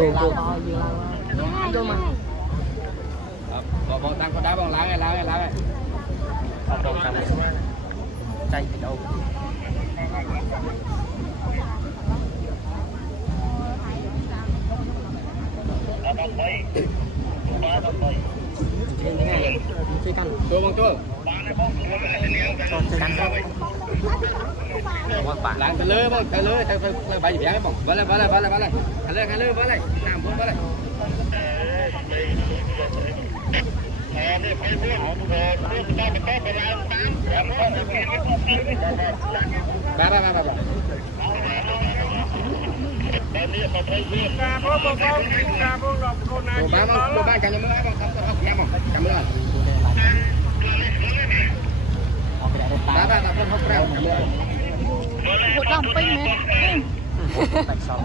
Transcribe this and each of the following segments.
ตัวโดนมันบอกตังเขาได้บอกล้างไงล้างไงล้างไงเอาตรงกันใจผิดเอาช่วยกันตัวบางตัวกันล้างไปเลยบ่ไปเลยไปใบแผลบ่ไปเลยไปเลยไปเลยไปเลยไปเลยไปเลยน้ำพุ่งไปเลยบ้านจังยังไม่ได้บ้างครับเขาแย่บ้างจังไม่ได้บ้านคนเขาแปลวจังไม่ได้หดลำปิ้งไหมตัดซอง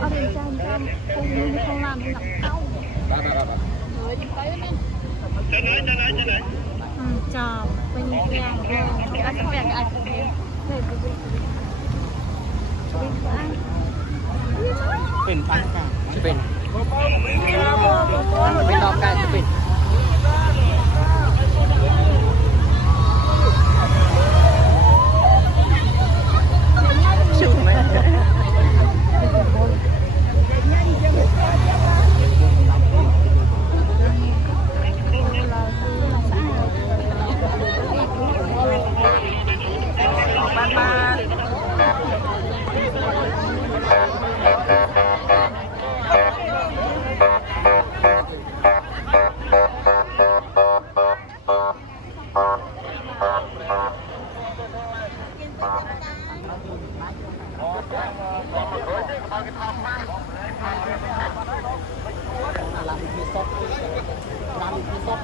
เอาเป็นจานคงมือคงลำหนักเต้าจอบเป็นแกงอาจจะแบ่งอาจจะเป็นปังกันจะเป็นดอกได้จะเป็นชุ่มไหมลำมีซด